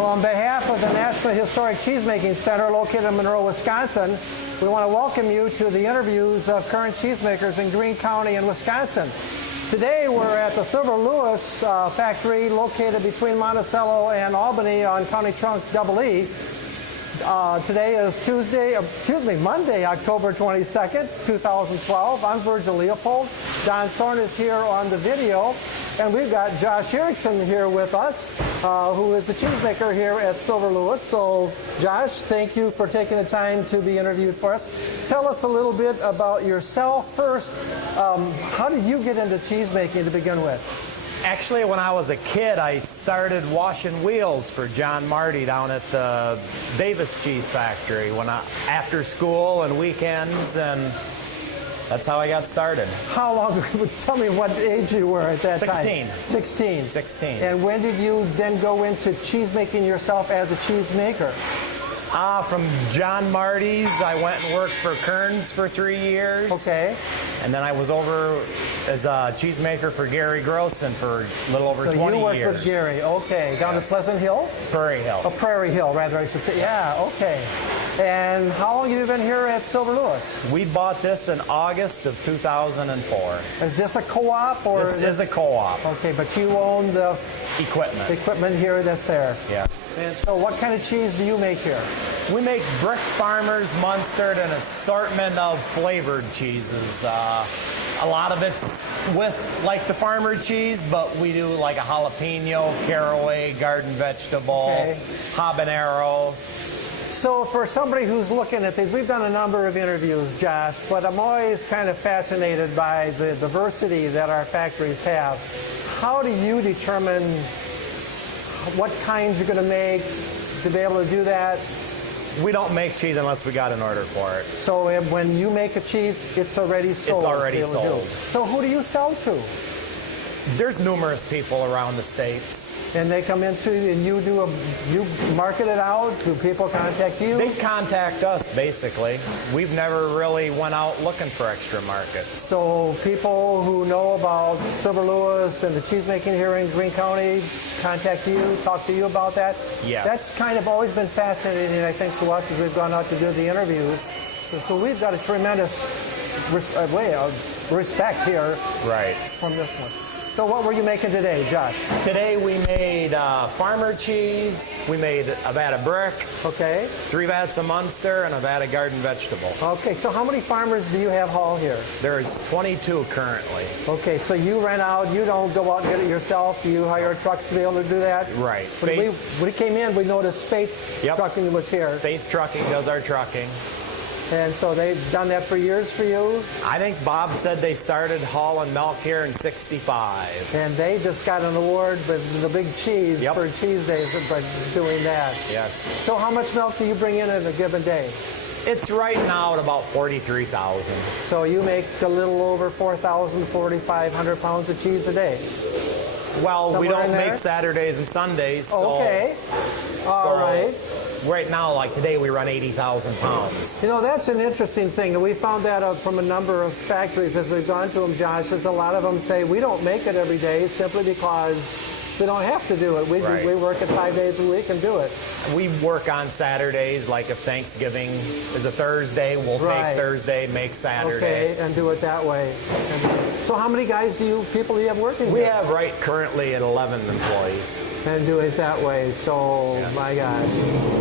Well, on behalf of the National Historic Cheesemaking Center located in Monroe, Wisconsin, we want to welcome you to the interviews of current cheesemakers in Greene County and Wisconsin. Today we're at the Silver Lewis factory located between Monticello and Albany on County Trunk EE. Today is Monday, October 22nd, 2012. I'm Virgil Leopold. Don Sorn is here on the video. And we've got Josh Erickson here with us, who is the cheesemaker here at Silver Lewis. So, Josh, thank you for taking the time to be interviewed for us. Tell us a little bit about yourself first. How did you get into cheesemaking to begin with? Actually, when I was a kid, I started washing wheels for John Marty down at the Davis Cheese Factory after school and weekends, and that's how I got started. How long? Tell me what age you were at that 16. time. 16. 16. And when did you then go into cheesemaking yourself as a cheesemaker? From John Marty's, I went and worked for Kern's for 3 years. Okay. And then I was over as a cheesemaker for Gary Grosson for a little over 20 years. So you worked with Gary, okay. Down at Pleasant Hill? Prairie Hill. Oh, Prairie Hill, rather, I should say. Yeah, okay. And how long have you been here at Silver Lewis? We bought this in August of 2004. Is this a co-op? Or this is a co-op. Okay, but you own the equipment here that's there. Yes. And so what kind of cheese do you make here? We make Brick Farmers, Munstered, and an assortment of flavored cheeses. A lot of it's with like the farmer cheese, but we do like a jalapeno, caraway, garden vegetable, habanero. So for somebody who's looking at these, we've done a number of interviews, Josh, but I'm always kind of fascinated by the diversity that our factories have. How do you determine what kinds you're going to make to be able to do that? We don't make cheese unless we got an order for it. So when you make a cheese, it's already sold? It's already sold. So who do you sell to? There's numerous people around the states. And they come into and you market it out? Do people contact you? They contact us, basically. We've never really went out looking for extra markets. So people who know about Silver Lewis and the cheesemaking here in Greene County contact you, talk to you about that? Yes. That's kind of always been fascinating, I think, to us as we've gone out to do the interviews. So we've got a tremendous way of respect here from this one. So what were you making today, Josh? Today we made farmer cheese, we made a vat of brick, 3 vats of Munster, and a vat of garden vegetable. Okay, so how many farmers do you have haul here? There's 22 currently. Okay, so you rent out, you don't go out and get it yourself, you hire trucks to be able to do that? Right. When we came in, we noticed Faith Trucking was here. Faith Trucking does our trucking. And so they've done that for years for you? I think Bob said they started hauling milk here in '65. And they just got an award with the big cheese for Cheese Days by doing that. Yes. So how much milk do you bring in a given day? It's right now at about 43,000. So you make a little over 4,000 to 4,500 pounds of cheese a day? Well, Somewhere we don't make Saturdays and Sundays. So, okay. All right. Right now, like today, we run 80,000 pounds. You know, that's an interesting thing. And we found that out from a number of factories as we've gone to them, Josh, is a lot of them say we don't make it every day simply because we don't have to do it. We work it 5 days a week and do it. We work on Saturdays, like if Thanksgiving is a Thursday, we'll take Thursday, make Saturday. Okay, and do it that way. So how many people do you have working here? We have currently at 11 employees. And do it that way, so my gosh.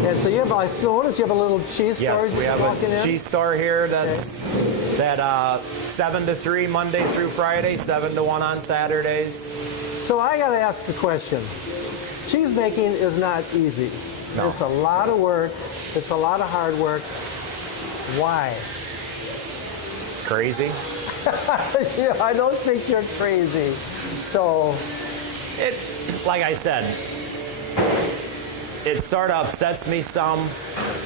And so you have, notice you have a little cheese store? Yes, we have a cheese store here that's at 7 to 3 Monday through Friday, 7 to 1 on Saturdays. So I got to ask a question. Cheese making is not easy. No. It's a lot of work. It's a lot of hard work. Why? Crazy? Yeah, I don't think you're crazy. So, like I said, it sort of upsets me some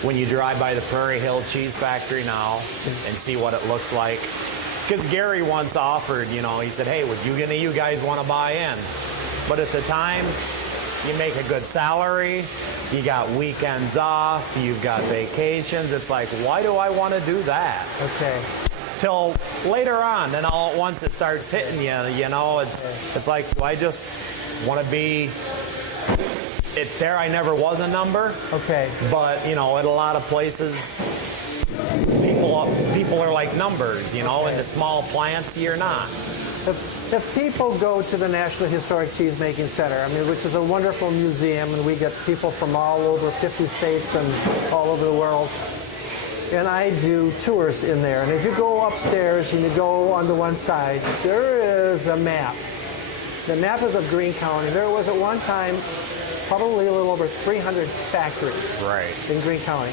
when you drive by the Prairie Hill Cheese Factory now and see what it looks like. Because Gary once offered, he said, hey, would you guys want to buy in? But at the time, you make a good salary, you got weekends off, you've got vacations. It's like, why do I want to do that? Okay. Till later on, then all at once it starts hitting you, it's like, well, I just want to be it's there. I never was a number. Okay. But, you know, at a lot of places, people are like numbers, you know, in the small plants, you're not. If people go to the National Historic Cheesemaking Center, I mean, which is a wonderful museum, and we get people from all over 50 states and all over the world, and I do tours in there. And if you go upstairs and you go on the one side, there is a map. The map is of Greene County. There was at one time probably a little over 300 factories in Greene County.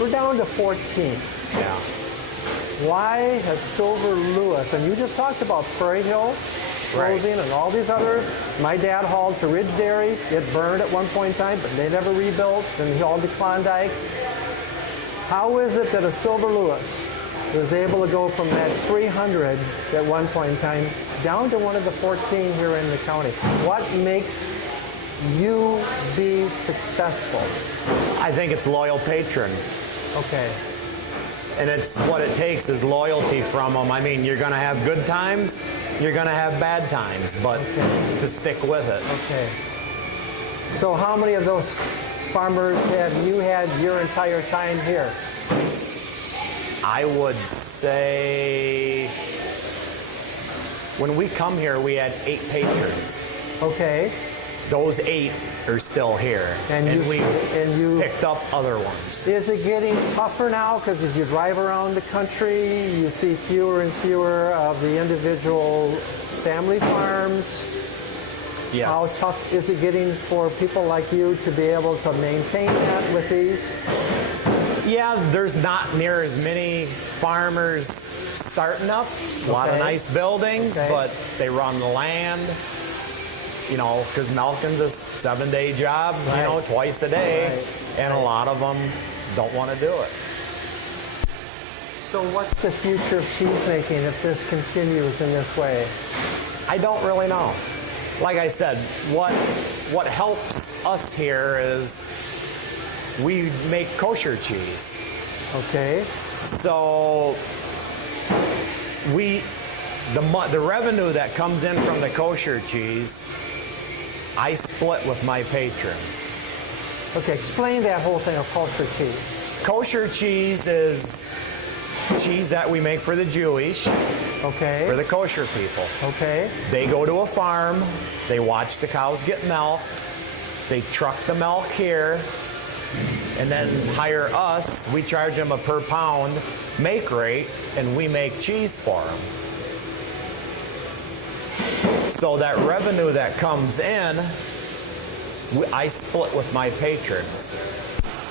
We're down to 14. Yeah. Why has Silver Lewis, and you just talked about Prairie Hill closing and all these others. My dad hauled to Ridge Dairy. It burned at one point in time, but they never rebuilt. Then he hauled to Klondike. How is it that a Silver Lewis was able to go from that 300 at one point in time down to one of the 14 here in the county? What makes you be successful? I think it's loyal patrons. Okay. And it's what it takes is loyalty from them. I mean, you're going to have good times, you're going to have bad times, but to stick with it. Okay. So how many of those farmers have you had your entire time here? I would say when we come here, we had 8 patrons. Okay. Those 8 are still here, and we've picked up other ones. Is it getting tougher now? Because as you drive around the country, you see fewer and fewer of the individual family farms. Yes. How tough is it getting for people like you to be able to maintain that with these? Yeah, there's not near as many farmers starting up. A lot of nice buildings, but they run the land. You know, because milking's a 7-day job, you know, twice a day, and a lot of them don't want to do it. So what's the future of cheesemaking if this continues in this way? I don't really know. Like I said, what helps us here is we make kosher cheese. Okay. So the revenue that comes in from the kosher cheese, I split with my patrons. Okay, explain that whole thing of kosher cheese. Kosher cheese is cheese that we make for the Jewish, for the kosher people. Okay. They go to a farm, they watch the cows get milk, they truck the milk here, and then hire us. We charge them a per pound make rate, and we make cheese for them. So that revenue that comes in, I split with my patrons.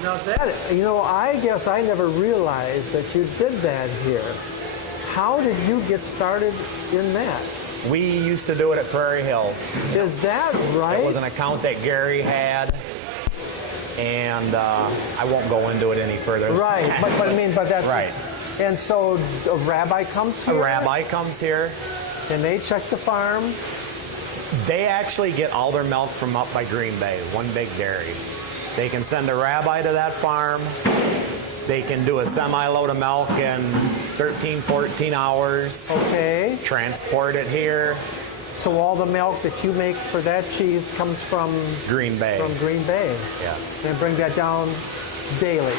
Now that, you know, I guess I never realized that you did that here. How did you get started in that? We used to do it at Prairie Hill. Is that right? It was an account that Gary had, and I won't go into it any further. Right, but I mean, but that's right. And so a rabbi comes here? A rabbi comes here. And they check the farm? They actually get all their milk from up by Green Bay, one big dairy. They can send a rabbi to that farm. They can do a semi-load of milk in 13, 14 hours. Okay. Transport it here. So all the milk that you make for that cheese comes from Green Bay. From Green Bay. Yes. And bring that down daily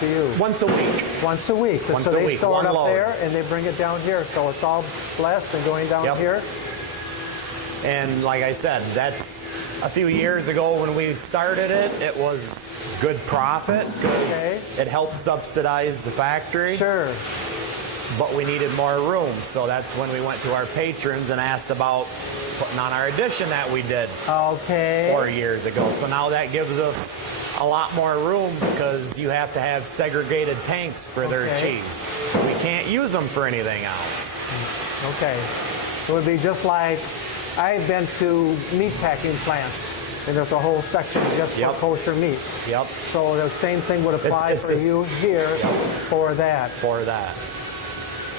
to you. Once a week. Once a week. Once so a they week, store one it up load. there and they bring it down here. So it's all blessed and going down here. And like I said, that's a few years ago when we started it, it was good profit because it helped subsidize the factory. Sure. But we needed more room, so that's when we went to our patrons and asked about putting on our addition that we did 4 years ago. So now that gives us a lot more room because you have to have segregated tanks for their cheese. We can't use them for anything else. Okay. It would be just like, I've been to meat packing plants, and there's a whole section just for kosher meats. Yep. So the same thing would apply for you here for that. For that.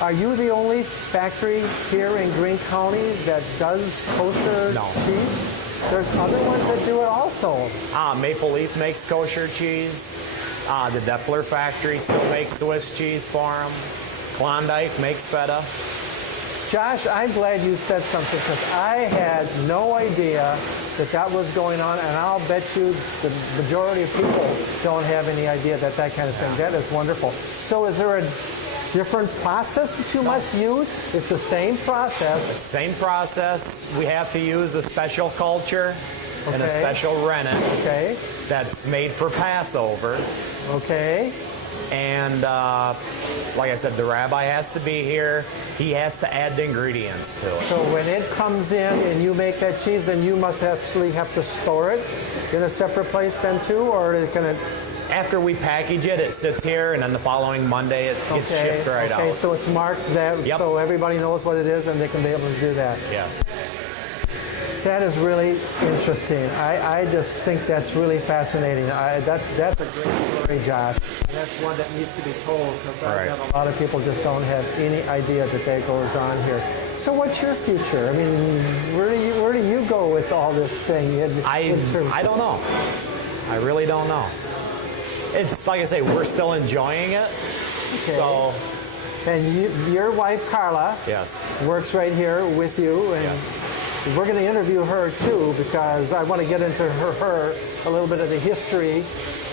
Are you the only factory here in Greene County that does kosher cheese? There's other ones that do it also. Maple Leaf makes kosher cheese. The Depler factory still makes Swiss cheese for them. Klondike makes feta. Josh, I'm glad you said something because I had no idea that that was going on, and I'll bet you the majority of people don't have any idea that that kind of thing. That is wonderful. So is there a different process that you must use? It's the same process. Same process. We have to use a special culture and a special rennet that's made for Passover. Okay. And like I said, the rabbi has to be here. He has to add the ingredients to it. So when it comes in and you make that cheese, then you must actually have to store it in a separate place then too, or is it going to... After we package it, it sits here, and then the following Monday it gets shipped right out. Okay, so it's marked that so everybody knows what it is and they can be able to do that. Yes. That is really interesting. I just think that's really fascinating. That's a great story, Josh. And that's one that needs to be told because a lot of people just don't have any idea that goes on here. So what's your future? I mean, where do you go with all this thing? I don't know. I really don't know. It's like I say, we're still enjoying it. Okay. So, and your wife Carla works right here with you, and we're going to interview her too because I want to get into her a little bit of the history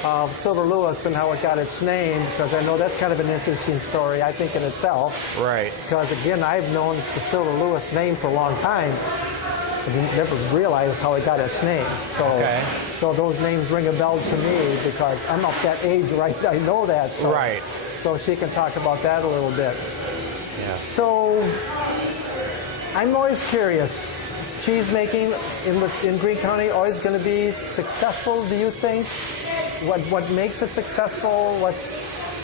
of Silver Lewis and how it got its name, because I know that's kind of an interesting story, I think, in itself. Right. Because again, I've known the Silver Lewis name for a long time. I never realized how it got its name. So those names ring a bell to me because I'm of that age, right? I know that. So, so she can talk about that a little bit. Yeah. So I'm always curious. Is cheese making in Greene County always going to be successful, do you think? What makes it successful?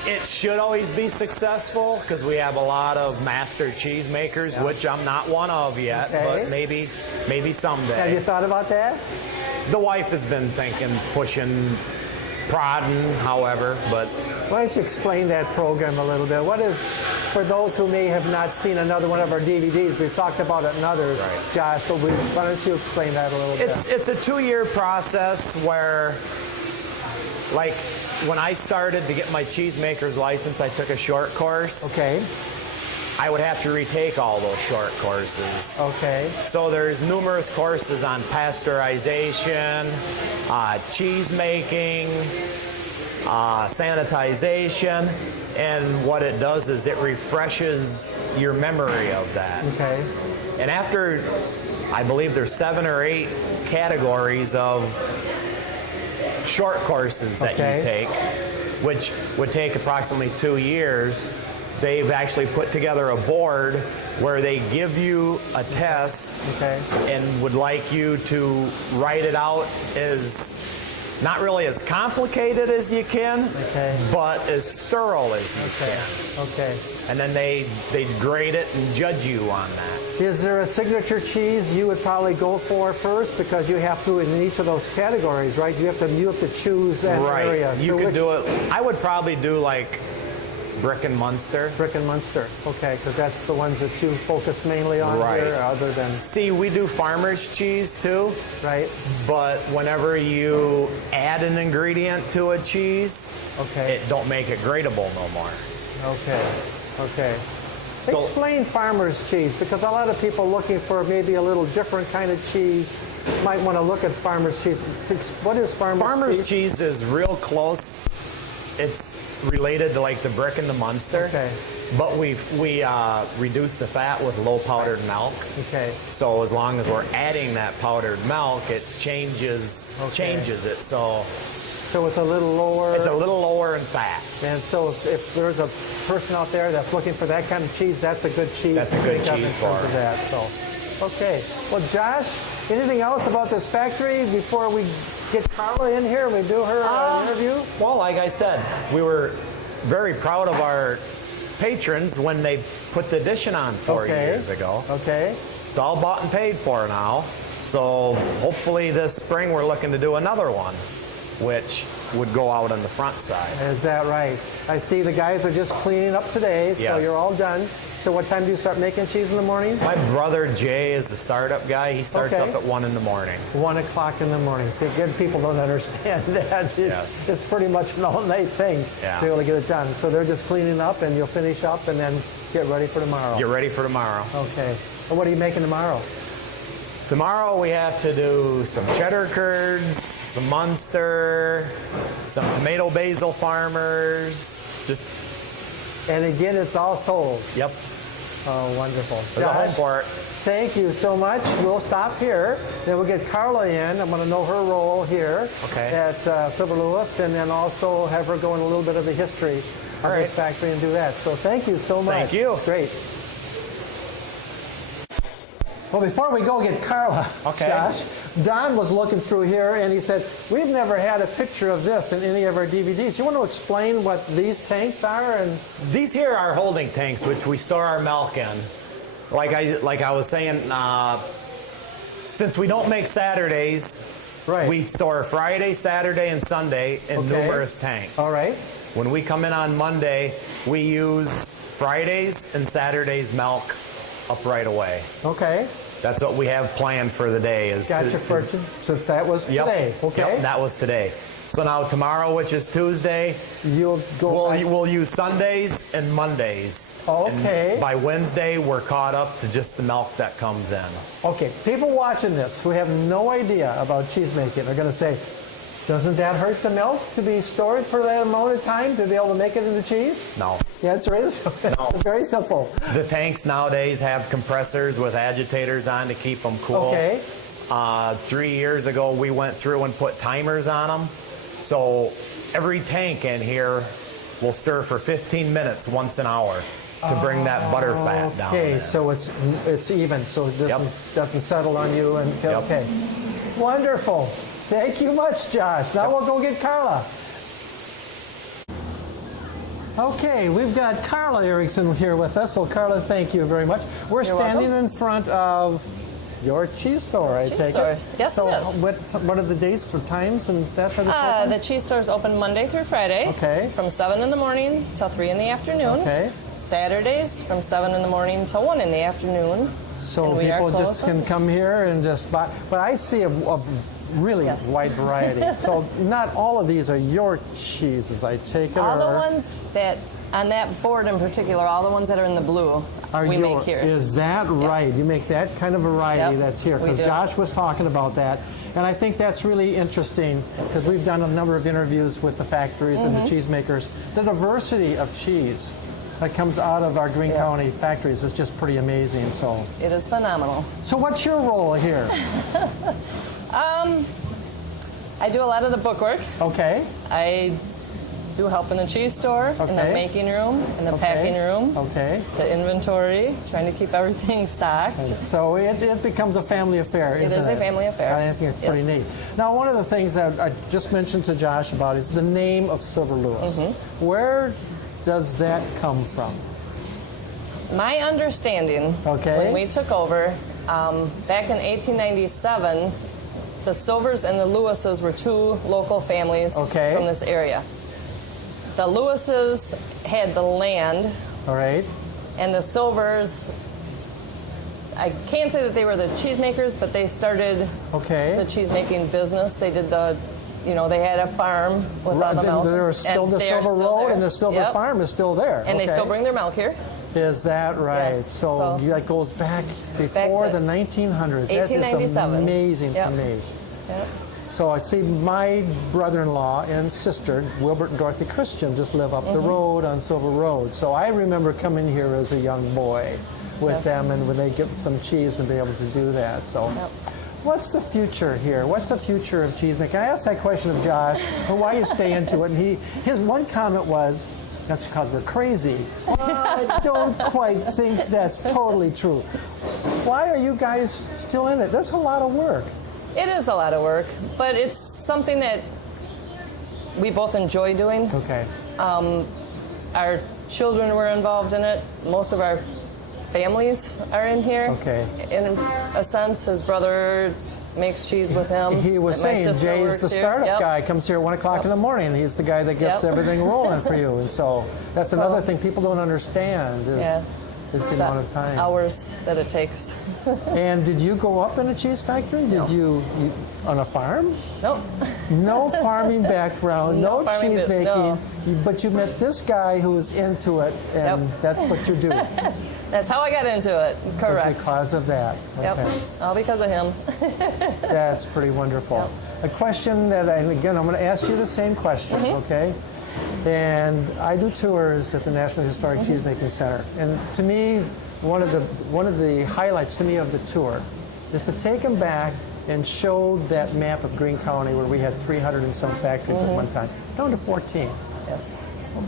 It should always be successful because we have a lot of master cheesemakers, which I'm not one of yet, but maybe someday. Have you thought about that? The wife has been thinking, pushing, prodding, however, but... Why don't you explain that program a little bit? What is, for those who may have not seen another one of our DVDs, we've talked about it in others, Josh, but why don't you explain that a little bit? It's a 2-year process where, like, when I started to get my cheesemaker's license, I took a short course. Okay. I would have to retake all those short courses. Okay. So there's numerous courses on pasteurization, cheese making, sanitization, and what it does is it refreshes your memory of that. Okay. And after, I believe there's 7 or 8 categories of short courses that you take, which would take approximately 2 years. They've actually put together a board where they give you a test and would like you to write it out as not really as complicated as you can, but as thorough as you can. Okay. And then they grade it and judge you on that. Is there a signature cheese you would probably go for first, because you have to in each of those categories, right? You have to choose an area. You could do it. I would probably do like Brick and Munster. Brick and Munster. Okay, because that's the ones that you focus mainly on here, other than... See, we do farmer's cheese too. Right. But whenever you add an ingredient to a cheese, it don't make it gradable no more. Okay. So, explain farmer's cheese, because a lot of people looking for maybe a little different kind of cheese might want to look at farmer's cheese. What is farmer's cheese? Farmer's cheese is real close. It's related to like the Brick and the Munster. But we reduce the fat with low powdered milk. So as long as we're adding that powdered milk, it changes it. So it's a little lower. It's a little lower in fat. And so if there's a person out there that's looking for that kind of cheese, that's a good cheese. That's a good cheese for that. So, okay. Well, Josh, anything else about this factory before we get Carla in here and we do her interview? Well, like I said, we were very proud of our patrons when they put the addition on 4 years ago. It's all bought and paid for now. So hopefully this spring we're looking to do another one, which would go out on the front side. Is that right? I see the guys are just cleaning up today, so Yes. you're all done. So what time do you start making cheese in the morning? My brother Jay is the startup guy. He starts Okay. up at 1 in the morning. 1 o'clock in the morning. See, good people don't understand that. Yes. It's pretty much an all-night thing Yeah. to be able to get it done. So they're just cleaning up, and you'll finish up and then get ready for tomorrow. Get ready for tomorrow. Okay. And what are you making tomorrow? Tomorrow we have to do some cheddar curds, some Munster, some tomato basil farmers. Just, And again, it's all sold. yep, Oh, wonderful. there's a home Josh, for it. thank you so much. We'll stop here. Then we'll get Carla in. I'm going to know her role here Okay. at Silver Lewis, and then also have her go in a little bit of the history of All right. this factory and do that. So thank you so much. Thank you. Great. Well, before we go get Carla, Okay. Josh, Don was looking through here and he said, we've never had a picture of this in any of our DVDs. You want to explain what these tanks are? And These here are holding tanks, which we store our milk in. Like I was saying, since we don't make Saturdays, Right. we store Friday, Saturday, and Sunday in Okay. numerous tanks. All right. When we come in on Monday, we use Fridays and Saturdays milk up right away. Okay. That's what we have planned for the day. Is Gotcha, Fortune. So that was Yep. today. Okay. Yep, that was today. So now tomorrow, which is Tuesday, You'll go back. we'll use Sundays and Mondays. Okay. And by Wednesday, we're caught up to just the milk that comes in. Okay, people watching this who have no idea about cheese making are going to say, doesn't that hurt the milk to be stored for that amount of time to be able to make it into cheese? No. The answer is it's very simple. The tanks nowadays have compressors with agitators on to keep them cool. Okay. 3 years ago, we went through and put timers on them. So every tank in here will stir for 15 minutes once an hour to bring that butter fat down. Okay, in. so it's even, so it Yep. doesn't settle on you. And Yep. Okay, wonderful. Thank you much, Josh. Now we'll go get Carla. Okay, we've got Carla Erickson here with us. So Carla, thank you very much. We're You're standing welcome. in front of your cheese store, I Cheese take store. it. Yes, so it is. what are the dates or times and that type of stuff? The cheese store is open Monday through Friday. Okay. From 7 in the morning till 3 in the afternoon. Okay. Saturdays from 7 in the morning till 1 in the afternoon. So And we are people just closed can on- come here and just buy. But I see a really Yes. wide variety. So not all of these are your cheeses, I take it. All the or ones that, on that board in particular, all the ones that are in the blue, are we your, make here. Is that right? You make that kind of variety Yep, that's here. we Because do. Josh was talking about that. And I think that's really interesting because we've done a number of interviews with the factories and Mm-hmm. the cheesemakers. The diversity of cheese that comes out of our Greene County factories is just pretty amazing. It is phenomenal. So what's your role here? I do a lot of the bookwork. Okay. I do help in the cheese store, in the Okay. making room, in the Okay. packing room, Okay. the inventory, trying to keep everything stocked. So it becomes a family affair, isn't it? is a family affair. I think it's pretty Yes. neat. Now, one of the things that I just mentioned to Josh about is the name of Silver Lewis. Mm-hmm. Where does that come from? My understanding, Okay. when we took over, back in 1897, the Silvers and the Lewises were two local families Okay. from this area. The Lewises had the land, All right. and the Silvers, I can't say that they were the cheesemakers, but they started Okay. the cheesemaking business. They did they had a farm with all the milk. There's still and the they are Silver still Road, there. and the Silver Yep. Farm is still there. And they Okay. still bring their milk here. Is that right? Yes. So So- that goes back before to the 1900s. That is 1897. amazing Yep. to me. Yep. So I see my brother-in-law and sister, Wilbert and Dorothy Christian, just live up the Mm-hmm. road on Silver Road. So I remember coming here as a young boy with Yes. them, and when they get some cheese and be able to do that. So Yep. what's the future here? What's the future of cheesemaking? I asked that question of Josh, and why you stay into it, and his one comment was, that's because we're crazy. Well, I don't quite think that's totally true. Why are you guys still in it? That's a lot of work. It is a lot of work, but it's something that we both enjoy doing. Okay. Our children were involved in it. Most of our families are in here. Okay. In a sense, his brother makes cheese with him. He was My saying sister Jay's works the here. startup Yep. guy, comes here at 1 o'clock in the morning. He's the guy that gets Yep. everything rolling for you. And so that's another thing people don't understand is, Yeah. is the amount of time. Hours that it takes. And did you grow up in a cheese factory? Did No. you on a farm? Nope. No farming background, no, No farming cheese making, no. but you met this guy who was into it, and Yep. that's what you're doing. That's how I got into it. Correct. Because of that. Yep. Okay. All because of him. That's pretty wonderful. Yep. A question that, and again, I'm going to ask you the same question, okay? And I do tours at the National Historic Cheesemaking Center, and to me, one of the highlights to me of the tour is to take them back and show that map of Greene County where we had 300 and some factories at one time, down to 14. Yes.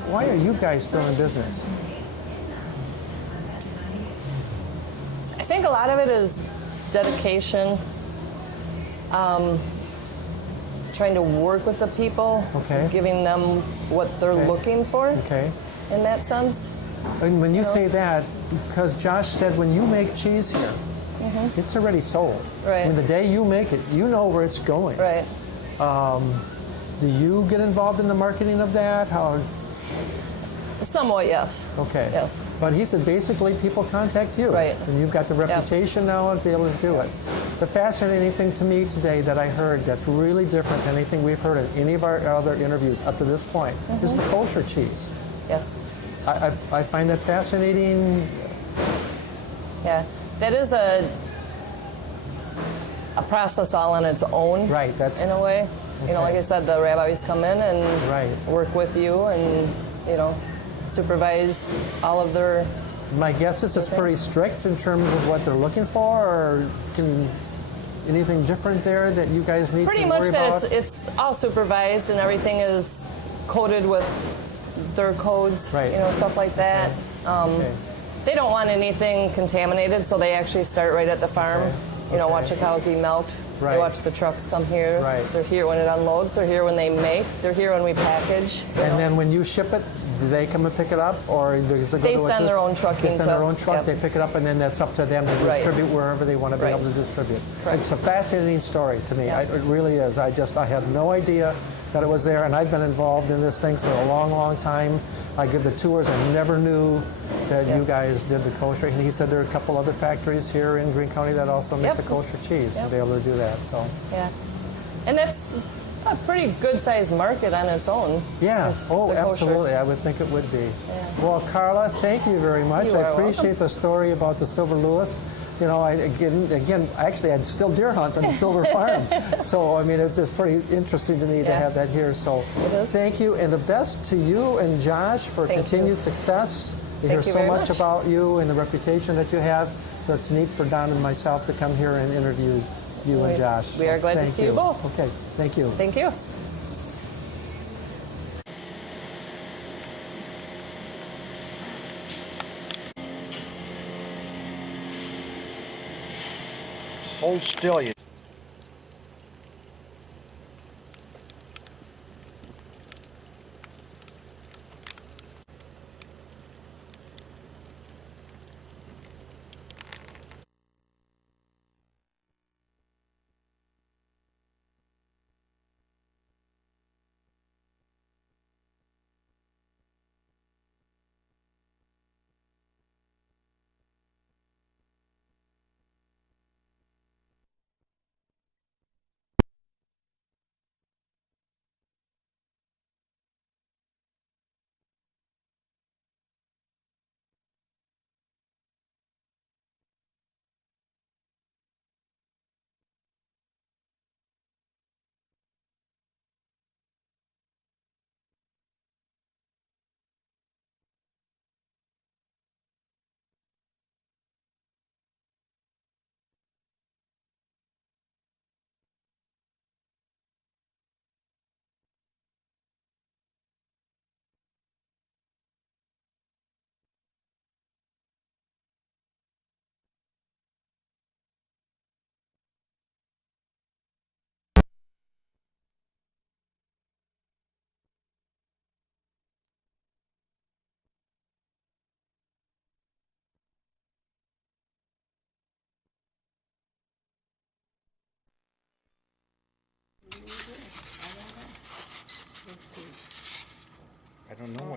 Why are you guys still in business? I think a lot of it is dedication, trying to work with the people, Okay. giving them what they're Okay. looking for Okay. in that sense. And when you know? say that, because Josh said when you make cheese here, it's already sold. Right. When the day you make it, you know where it's going. Right. Do you get involved in the marketing of that? How? Somewhat, yes. Okay. Yes. But he said basically people contact you. Right. And you've got the reputation now to be able to do it. The fascinating thing to me today that I heard that's really different than anything we've heard in any of our other interviews up to this point is the kosher cheese. Yes. I find that fascinating. Yeah. That is a process all on its own. Right. That's In a way. You know, like I said, the rabbis come in and right. work with you and, you know, supervise all of their. My guess is it's pretty strict in terms of what they're looking for, or can anything different there that you guys need Pretty to much worry that about? it's all supervised and everything is coded with their codes, Right. you know, stuff like that. Okay. They don't want anything contaminated, so they actually start right at the farm. Okay. You know, Okay. watch the cows be milked. Right. They watch the trucks come here. Right. They're here when it unloads. They're here when they make. They're here when we package. you know. And then when you ship it, do they come and pick it up, or does it go They to send their own trucking They send to- their own truck. yep. They pick it up, and then that's up to them to Right. distribute wherever they want to be Right. able to distribute. Correct. It's a fascinating story to me. Yeah. It really is. I had no idea that it was there, and I've been involved in this thing for a long, long time. I give the tours. I never knew that you Yes. guys did the kosher. And he said there are a couple other factories here in Greene County that also make Yep. the kosher cheese to Yep. be able to do that. So. Yeah. And that's a pretty good-sized market on its own. Yeah. is Oh, the kosher. absolutely. I would think it would be. Yeah. Well, Carla, thank you very much. You I are appreciate the story about the Silver Lewis. You know, actually, I'd still deer hunt on the Silver Farm. So, I mean, it's pretty interesting to me to Yeah. have that here. So, It is. thank you, and the best to you and Josh for Thank continued you. success. We Thank hear you so very much much. about you and the reputation that you have. So it's neat for Don and myself to come here and interview you and Josh. We are So glad to thank see you both. Okay, thank you. Thank you. Hold still, you.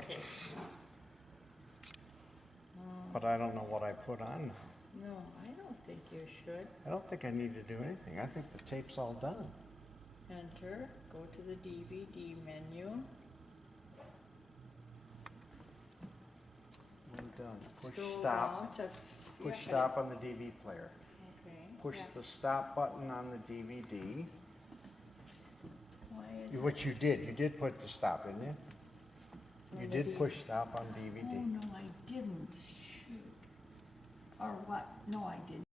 quick. But I don't know what I put on. No, I don't think you should. I don't think I need to do anything. I think the tape's all done. Enter, go to the DVD menu. I'm done. Push Scroll stop. down to- Push yeah, stop on the DV player. Okay. Push yeah. the stop button on the DVD. Why is it? Which you did. You did put the stop, didn't you? On You the did push stop on Oh, DVD. no, I didn't. Shoot. Or what? No, I didn't.